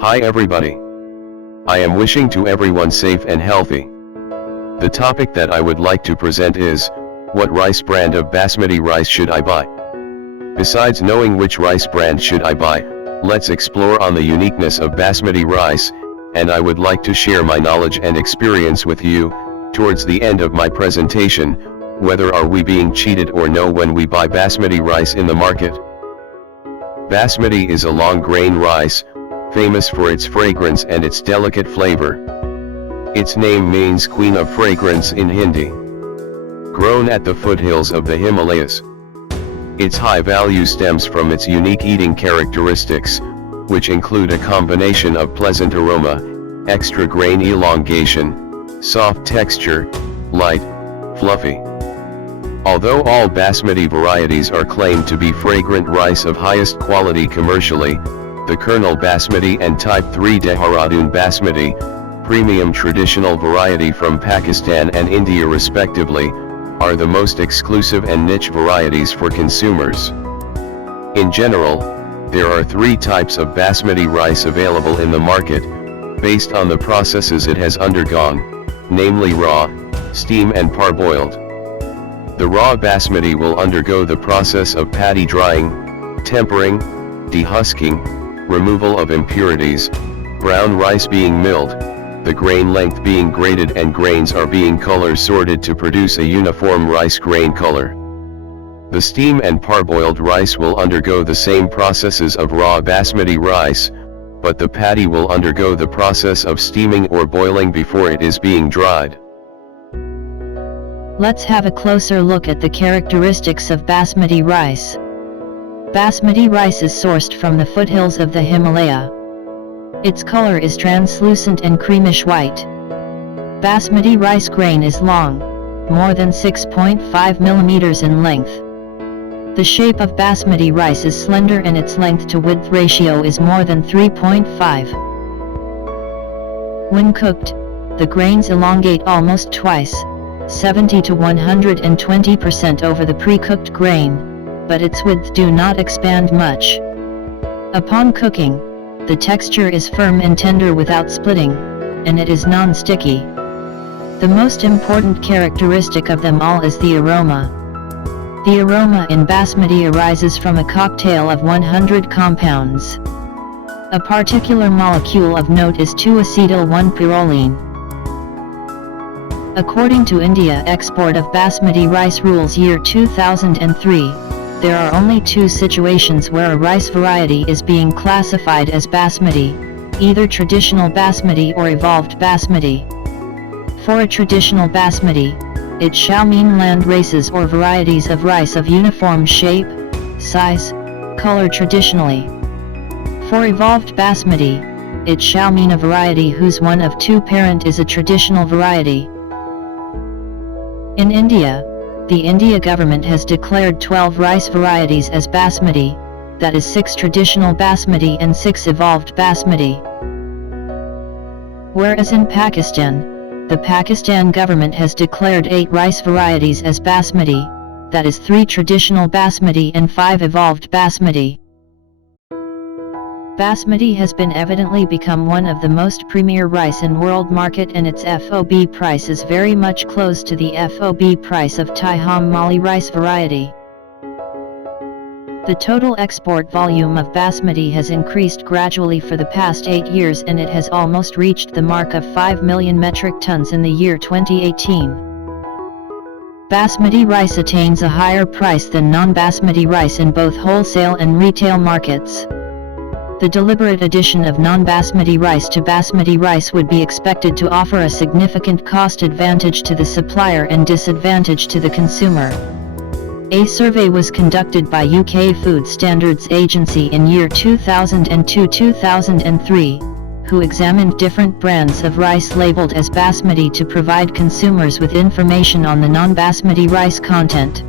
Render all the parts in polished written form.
Hi everybody. I am wishing to everyone safe and healthy. The topic that I would like to present is, what rice brand of Basmati rice should I buy? Besides knowing which rice brand should I buy, let's explore on the uniqueness of Basmati rice, and I would like to share my knowledge and experience with you, towards the end of my presentation, whether are we being cheated or no when we buy Basmati rice in the market. Basmati is a long grain rice, famous for its fragrance and its delicate flavor. Its name means Queen of Fragrance in Hindi. Grown at the foothills of the Himalayas. Its high value stems from its unique eating characteristics, which include a combination of pleasant aroma, extra grain elongation, soft texture, light, fluffy. Although all Basmati varieties are claimed to be fragrant rice of highest quality commercially, the Kernel Basmati and Type 3 DEHRADUN Basmati, premium traditional variety from Pakistan and India respectively, are the most exclusive and niche varieties for consumers. In general, there are three types of Basmati rice available in the market, based on the processes it has undergone, namely raw, steam and parboiled. The raw Basmati will undergo the process of paddy drying, tempering, dehusking, removal of impurities, brown rice being milled, the grain length being graded and grains are being color sorted to produce a uniform rice grain color. The steam and parboiled rice will undergo the same processes of raw Basmati rice, but the paddy will undergo the process of steaming or boiling before it is being dried. Let's have a closer look at the characteristics of Basmati rice. Basmati rice is sourced from the foothills of the Himalaya. Its color is translucent and creamish white. Basmati rice grain is long, more than 6.5 millimeters in length. The shape of Basmati rice is slender and its length to width ratio is more than 3.5. When cooked, the grains elongate almost twice, 70 to 120% over the pre-cooked grain, but its width do not expand much. Upon cooking, the texture is firm and tender without splitting, and it is non-sticky. The most important characteristic of them all is the aroma. The aroma in Basmati arises from a cocktail of 100 compounds. A particular molecule of note is 2-acetyl-1-pyrroline. According to India Export of Basmati Rice Rules Year 2003, there are only two situations where a rice variety is being classified as Basmati, either traditional Basmati or evolved Basmati. For a traditional Basmati, it shall mean land races or varieties of rice of uniform shape, size, color traditionally. For evolved Basmati, it shall mean a variety whose one of two parent is a traditional variety. In India, the India government has declared 12 rice varieties as Basmati, that is 6 traditional Basmati and 6 evolved Basmati. Whereas in Pakistan, the Pakistan government has declared 8 rice varieties as Basmati, that is 3 traditional Basmati and 5 evolved Basmati. Basmati has been evidently become one of the most premier rice in world market and its FOB price is very much close to the FOB price of Tiham Mali rice variety. The total export volume of Basmati has increased gradually for the past 8 years and it has almost reached the mark of 5 million metric tons in the year 2018. Basmati rice attains a higher price than non-Basmati rice in both wholesale and retail markets. The deliberate addition of non-Basmati rice to Basmati rice would be expected to offer a significant cost advantage to the supplier and disadvantage to the consumer. A survey was conducted by UK Food Standards Agency in year 2002-2003, who examined different brands of rice labeled as Basmati to provide consumers with information on the non-Basmati rice content.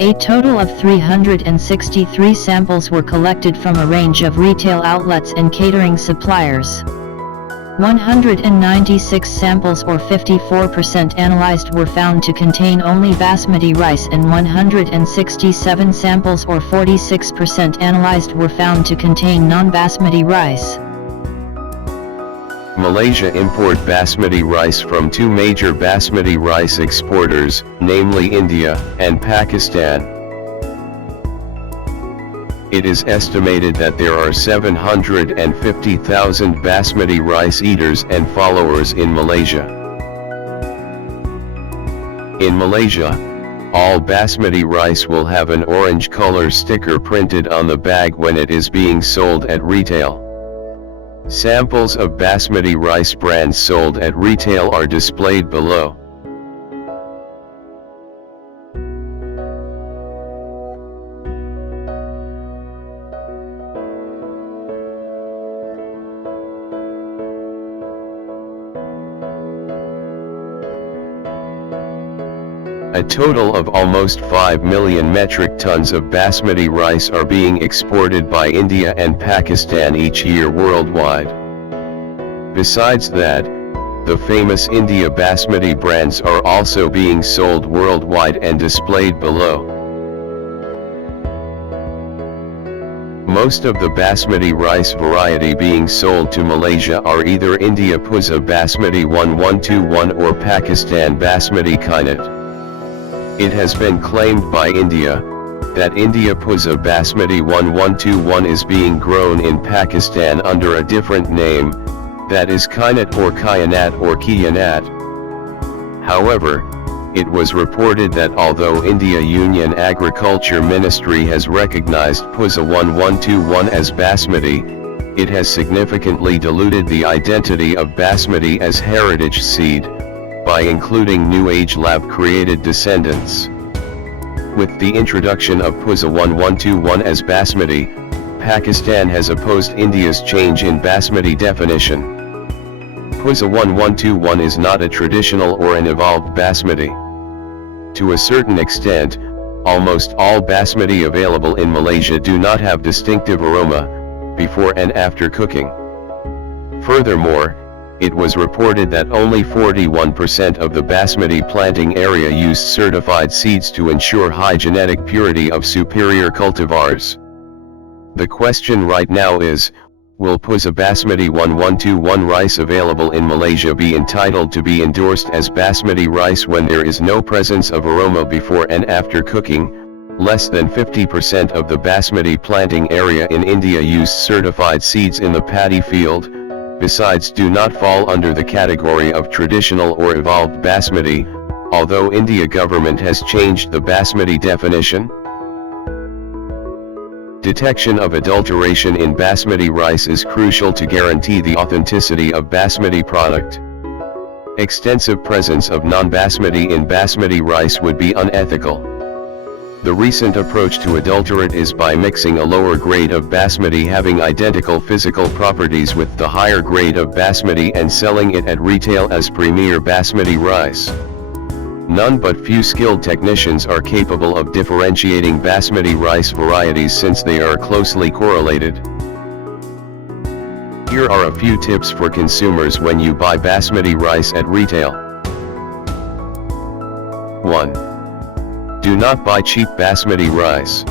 A total of 363 samples were collected from a range of retail outlets and catering suppliers. 196 samples or 54% analyzed were found to contain only basmati rice, and 167 samples or 46% analyzed were found to contain non-basmati rice. Malaysia import basmati rice from two major basmati rice exporters, namely India and Pakistan. It is estimated that there are 750,000 basmati rice eaters and followers in Malaysia. In Malaysia, all basmati rice will have an orange color sticker printed on the bag when it is being sold at retail. Samples of basmati rice brands sold at retail are displayed below. A total of almost 5 million metric tons of basmati rice are being exported by India and Pakistan each year worldwide. Besides that, the famous India basmati brands are also being sold worldwide and displayed below. Most of the basmati rice variety being sold to Malaysia are either India PUSA Basmati 1121 or Pakistan Basmati Kainat. It has been claimed by India that India PUSA Basmati 1121 is being grown in Pakistan under a different name, that is Kainat or Kayanat or Kiyanat. However, it was reported that although India Union Agriculture Ministry has recognized PUSA 1121 as Basmati, it has significantly diluted the identity of Basmati as heritage seed, by including New Age lab-created descendants. With the introduction of PUSA 1121 as Basmati, Pakistan has opposed India's change in Basmati definition. PUSA 1121 is not a traditional or an evolved Basmati. To a certain extent, almost all Basmati available in Malaysia do not have distinctive aroma, before and after cooking. Furthermore, it was reported that only 41% of the Basmati planting area used certified seeds to ensure high genetic purity of superior cultivars. The question right now is, will PUSA Basmati 1121 rice available in Malaysia be entitled to be endorsed as Basmati rice when there is no presence of aroma before and after cooking? Less than 50% of the Basmati planting area in India used certified seeds in the paddy field. Besides, do not fall under the category of traditional or evolved Basmati, although India government has changed the Basmati definition. Detection of adulteration in Basmati rice is crucial to guarantee the authenticity of Basmati product. Extensive presence of non-Basmati in Basmati rice would be unethical. The recent approach to adulterate is by mixing a lower grade of Basmati having identical physical properties with the higher grade of Basmati and selling it at retail as premier Basmati rice. None but few skilled technicians are capable of differentiating Basmati rice varieties since they are closely correlated. Here are a few tips for consumers when you buy Basmati rice at retail. 1. Do not buy cheap Basmati rice.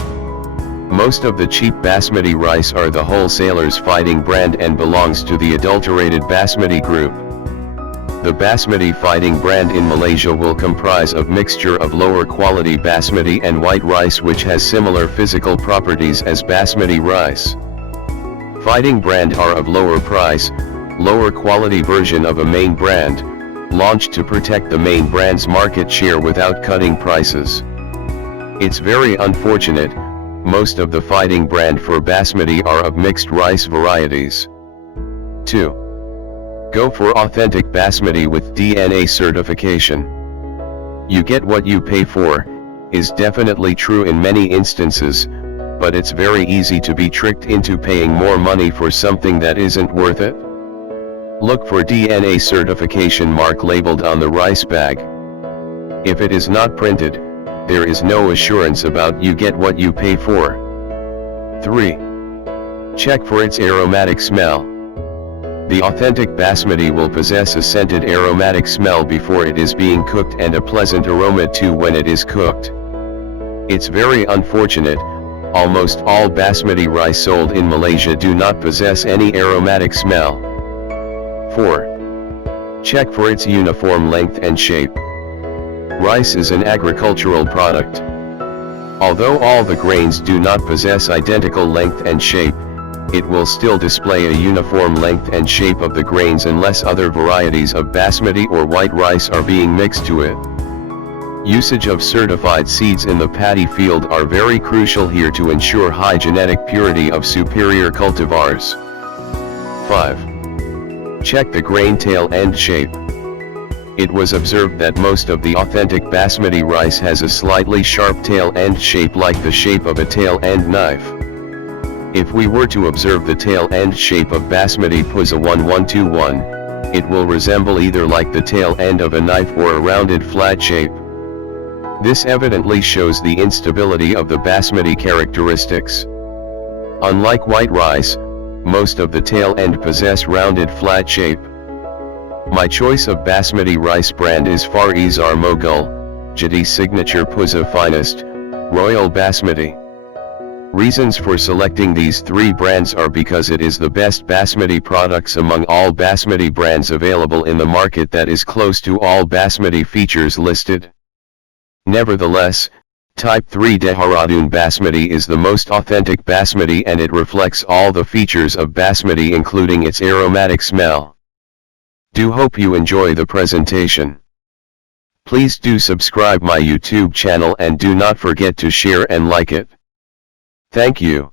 Most of the cheap Basmati rice are the wholesalers' fighting brand and belongs to the adulterated Basmati group. The Basmati fighting brand in Malaysia will comprise of mixture of lower quality Basmati and white rice which has similar physical properties as Basmati rice. Fighting brand are of lower price, lower quality version of a main brand, launched to protect the main brand's market share without cutting prices. It's very unfortunate, most of the fighting brand for Basmati are of mixed rice varieties. 2. Go for authentic Basmati with DNA certification. You get what you pay for, is definitely true in many instances, but it's very easy to be tricked into paying more money for something that isn't worth it. Look for DNA certification mark labeled on the rice bag. If it is not printed, there is no assurance about you get what you pay for. 3. Check for its aromatic smell. The authentic basmati will possess a scented aromatic smell before it is being cooked and a pleasant aroma too when it is cooked. It's very unfortunate, almost all basmati rice sold in Malaysia do not possess any aromatic smell. 4. Check for its uniform length and shape. Rice is an agricultural product. Although all the grains do not possess identical length and shape, it will still display a uniform length and shape of the grains unless other varieties of basmati or white rice are being mixed to it. Usage of certified seeds in the paddy field are very crucial here to ensure high genetic purity of superior cultivars. 5. Check the grain tail end shape. It was observed that most of the authentic basmati rice has a slightly sharp tail end shape like the shape of a tail end knife. If we were to observe the tail end shape of Basmati PUSA 1121, it will resemble either like the tail end of a knife or a rounded flat shape. This evidently shows the instability of the basmati characteristics. Unlike white rice, most of the tail end possess rounded flat shape. My choice of basmati rice brand is Far Izar Mogul, Jadi Signature PUSA Finest, Royal Basmati. Reasons for selecting these three brands are because it is the best basmati products among all basmati brands available in the market that is close to all basmati features listed. Nevertheless, Type 3 DEHRADUN Basmati is the most authentic basmati and it reflects all the features of basmati including its aromatic smell. Do hope you enjoy the presentation. Please do subscribe my YouTube channel and do not forget to share and like it. Thank you.